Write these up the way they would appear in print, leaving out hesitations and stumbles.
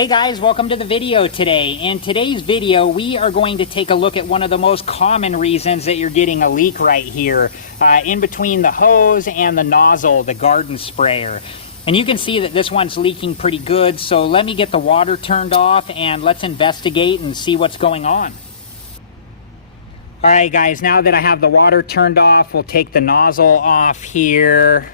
Hey guys, welcome to the video today. In today's video, we are going to take a look at one of the most common reasons that you're getting a leak right here, in between the hose and the nozzle, the garden sprayer. And you can see that this one's leaking pretty good, so let me get the water turned off and let's investigate and see what's going on. All right guys, now that I have the water turned off, we'll take the nozzle off here.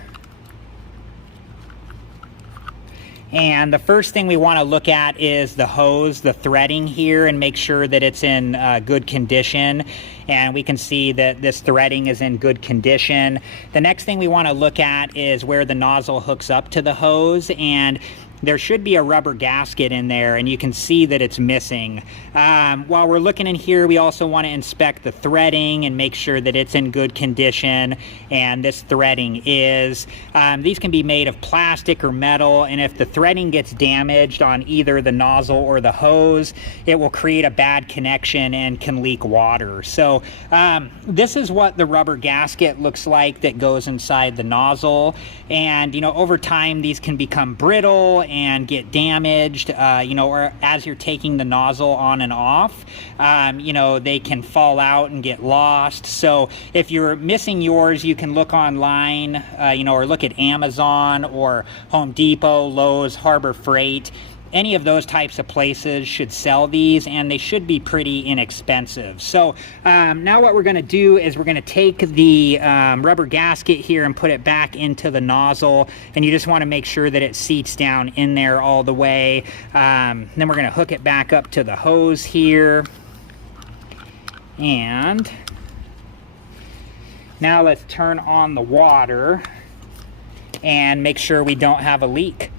And the first thing we want to look at is the hose, the threading here, and make sure that it's in good condition. And we can see that this threading is in good condition. The next thing we want to look at is where the nozzle hooks up to the hose, and there should be a rubber gasket in there, and you can see that it's missing. While we're looking in here, we also want to inspect the threading and make sure that it's in good condition, and this threading is. These can be made of plastic or metal, and if the threading gets damaged on either the nozzle or the hose, it will create a bad connection and can leak water. So this is what the rubber gasket looks like that goes inside the nozzle, and over time these can become brittle and get damaged, or as you're taking the nozzle on and off, they can fall out and get lost. So if you're missing yours, you can look online, or look at Amazon or Home Depot, Lowe's, Harbor Freight. Any of those types of places should sell these, and they should be pretty inexpensive. So now what we're going to do is we're going to take the rubber gasket here and put it back into the nozzle, and you just want to make sure that it seats down in there all the way. Then we're going to hook it back up to the hose here, and now let's turn on the water and make sure we don't have a leak.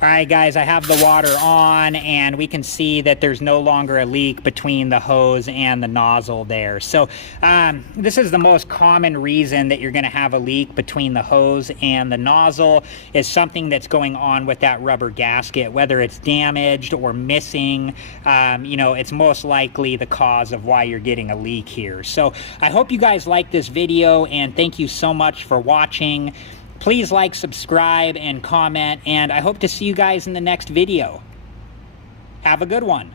All right guys, I have the water on, and we can see that there's no longer a leak between the hose and the nozzle there. So this is the most common reason that you're going to have a leak between the hose and the nozzle, is something that's going on with that rubber gasket. Whether it's damaged or missing, it's most likely the cause of why you're getting a leak here. So I hope you guys like this video, and thank you so much for watching. Please like, subscribe, and comment, and I hope to see you guys in the next video. Have a good one.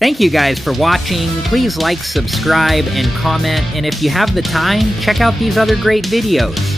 Thank you guys for watching. Please like, subscribe, and comment, and if you have the time, check out these other great videos.